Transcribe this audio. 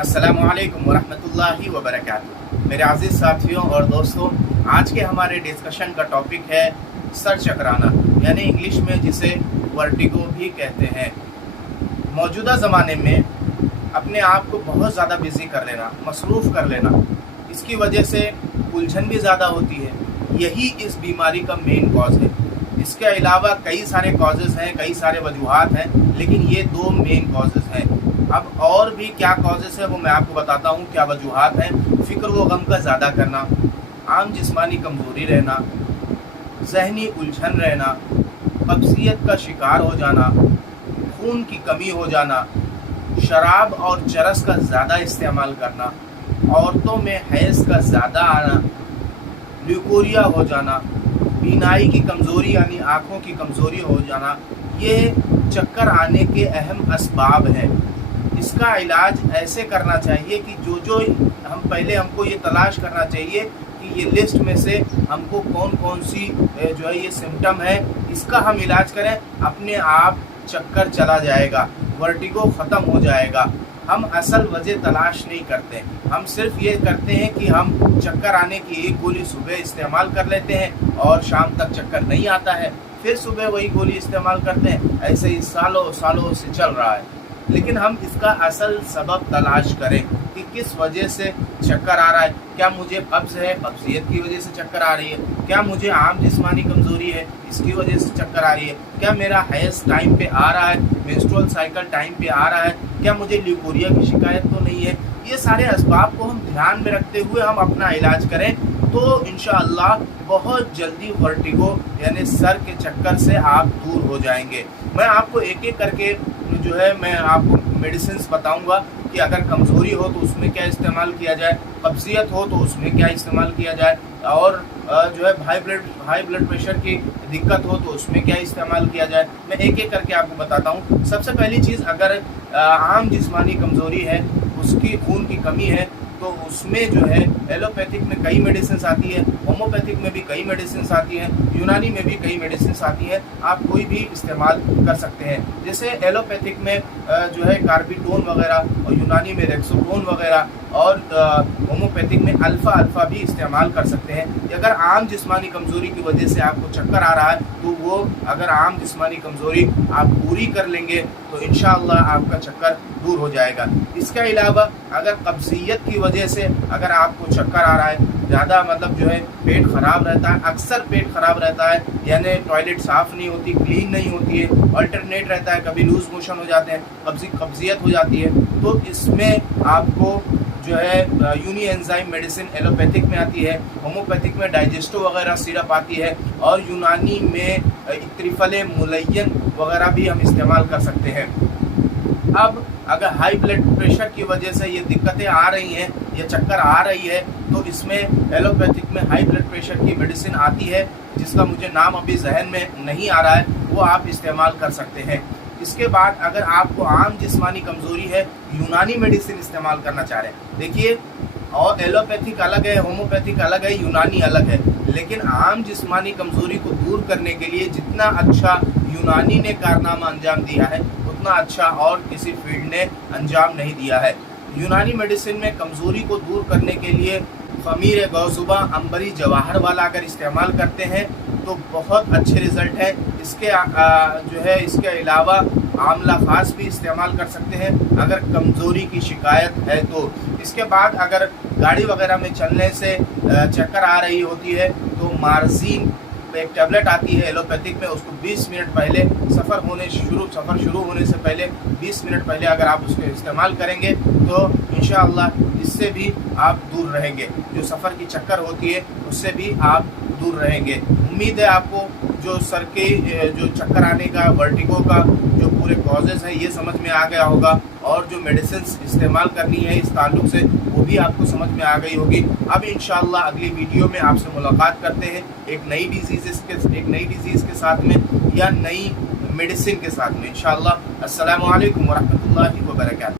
अस्सलाम वालेकुम वरहमतुल्लाहि वबरकातुहू। मेरे अजीज़ साथियों और दोस्तों, आज के हमारे डिस्कशन का टॉपिक है सर चकराना, यानी इंग्लिश में जिसे वर्टिगो भी कहते हैं। मौजूदा ज़माने में अपने आप को बहुत ज़्यादा बिज़ी कर लेना, मसरूफ़ कर लेना, इसकी वजह से उलझन भी ज़्यादा होती है। यही इस बीमारी का मेन कॉज है। इसके अलावा कई सारे कॉजेज़ हैं, कई सारे वजूहात हैं, लेकिन ये दो मेन कॉजेज़ हैं। अब और भी क्या कॉजेज़ है वो मैं आपको बताता हूँ, क्या वजूहात हैं। फ़िक्र व गम का ज़्यादा करना, आम जिस्मानी कमज़ोरी रहना, ज़हनी उलझन रहना, कब्ज़ियत का शिकार हो जाना, खून की कमी हो जाना, शराब और चरस का ज़्यादा इस्तेमाल करना, औरतों में हैज़ का ज़्यादा आना, ल्यूकोरिया हो जाना, बीनाई की कमज़ोरी यानी आँखों की कमज़ोरी हो जाना, ये चक्कर आने के अहम असबाब हैं। इसका इलाज ऐसे करना चाहिए कि जो हमको ये तलाश करना चाहिए कि ये लिस्ट में से हमको कौन कौन सी जो है ये सिम्टम है, इसका हम इलाज करें, अपने आप चक्कर चला जाएगा, वर्टिगो ख़त्म हो जाएगा। हम असल वजह तलाश नहीं करते, हम सिर्फ ये करते हैं कि हम चक्कर आने की एक गोली सुबह इस्तेमाल कर लेते हैं और शाम तक चक्कर नहीं आता है, फिर सुबह वही गोली इस्तेमाल करते हैं। ऐसे ही सालों सालों से चल रहा है। लेकिन हम इसका असल सबब तलाश करें कि किस वजह से चक्कर आ रहा है। क्या मुझे कब्ज़ है, कब्ज़ियत की वजह से चक्कर आ रही है? क्या मुझे आम जिस्मानी कमज़ोरी है, इसकी वजह से चक्कर आ रही है? क्या मेरा हैज़ टाइम पे आ रहा है, मेंस्ट्रुअल साइकिल टाइम पे आ रहा है? क्या मुझे ल्यूकोरिया की शिकायत तो नहीं है? ये सारे असबाब को हम ध्यान में रखते हुए हम अपना इलाज करें तो इंशाअल्लाह बहुत जल्दी वर्टिगो यानी सर के चक्कर से आप दूर हो जाएंगे। मैं आपको एक एक करके जो है मैं आपको मेडिसिन्स बताऊंगा कि अगर कमज़ोरी हो तो उसमें क्या इस्तेमाल किया जाए, कब्ज़ियत हो तो उसमें क्या इस्तेमाल किया जाए, और जो है हाई ब्लड प्रेशर की दिक्कत हो तो उसमें क्या इस्तेमाल किया जाए। मैं एक एक करके आपको बताता हूँ। सबसे पहली चीज़, अगर आम जिस्मानी कमज़ोरी है, उसकी खून की कमी है, तो उसमें जो है एलोपैथिक में कई मेडिसिन आती है, होम्योपैथिक में भी कई मेडिसिन आती हैं, यूनानी में भी कई मेडिसिन आती हैं। आप कोई भी इस्तेमाल कर सकते हैं। जैसे एलोपैथिक में जो है कार्बिटोन वगैरह, और यूनानी में रेक्सोटोन वगैरह, और होम्योपैथिक में अल्फ़ा भी इस्तेमाल कर सकते हैं। अगर आम जिस्मानी कमज़ोरी की वजह से आपको चक्कर आ रहा है तो वो अगर आम जिस्मानी कमज़ोरी आप पूरी कर लेंगे तो इंशाअल्लाह आपका चक्कर दूर हो जाएगा। इसके अलावा अगर कब्ज़ियत की वजह से अगर आपको चक्कर आ रहा है, ज़्यादा मतलब जो है पेट ख़राब रहता है, अक्सर पेट ख़राब रहता है, यानी टॉयलेट साफ़ नहीं होती, क्लीन नहीं होती है, अल्टरनेट रहता है, कभी लूज़ मोशन हो जाते हैं, कब्ज़ियत हो जाती है, तो इसमें आपको जो है यूनी एंजाइम मेडिसिन एलोपैथिक में आती है, होम्योपैथिक में डाइजेस्टो वगैरह सिरप आती है, और यूनानी में त्रिफले मुलय्यन वगैरह भी हम इस्तेमाल कर सकते हैं। अब अगर हाई ब्लड प्रेशर की वजह से ये दिक्कतें आ रही हैं, ये चक्कर आ रही है, तो इसमें एलोपैथिक में हाई ब्लड प्रेशर की मेडिसिन आती है, जिसका मुझे नाम अभी जहन में नहीं आ रहा है, वो आप इस्तेमाल कर सकते हैं। इसके बाद अगर आपको आम जिस्मानी कमज़ोरी है, यूनानी मेडिसिन इस्तेमाल करना चाह रहे हैं, देखिए, और एलोपैथिक अलग है, होम्योपैथिक अलग है, यूनानी अलग है, लेकिन आम जिस्मानी कमज़ोरी को दूर करने के लिए जितना अच्छा यूनानी ने कारनामा अंजाम दिया है, उतना अच्छा और किसी फील्ड ने अंजाम नहीं दिया है। यूनानी मेडिसिन में कमज़ोरी को दूर करने के लिए ख़मीर गौज़ुबा, अंबरी, जवाहर वाला अगर इस्तेमाल करते हैं तो बहुत अच्छे रिज़ल्ट हैं। इसके जो है इसके अलावा आंवला खास भी इस्तेमाल कर सकते हैं अगर कमज़ोरी की शिकायत है तो। इसके बाद अगर गाड़ी वगैरह में चलने से चक्कर आ रही होती है तो मार्जिन एक टैबलेट आती है एलोपैथिक में, उसको 20 मिनट पहले सफ़र शुरू होने से पहले 20 मिनट पहले अगर आप उसको इस्तेमाल करेंगे तो इंशाअल्लाह इससे भी आप दूर रहेंगे। जो सफ़र की चक्कर होती है उससे भी आप दूर रहेंगे। उम्मीद है आपको जो सर के जो चक्कर आने का, वर्टिगो का जो पूरे कॉजेज़ हैं ये समझ में आ गया होगा, और जो मेडिसिन इस्तेमाल करनी है इस ताल्लुक़ से वो भी आपको समझ में आ गई होगी। अब इंशाअल्लाह अगली वीडियो में आपसे मुलाकात करते हैं एक नई डिजीज़ के साथ में, या नई मेडिसिन के साथ में इंशाअल्लाह। अस्सलामु अलैकुम वरहमतुल्लाहि वबरकातुहू।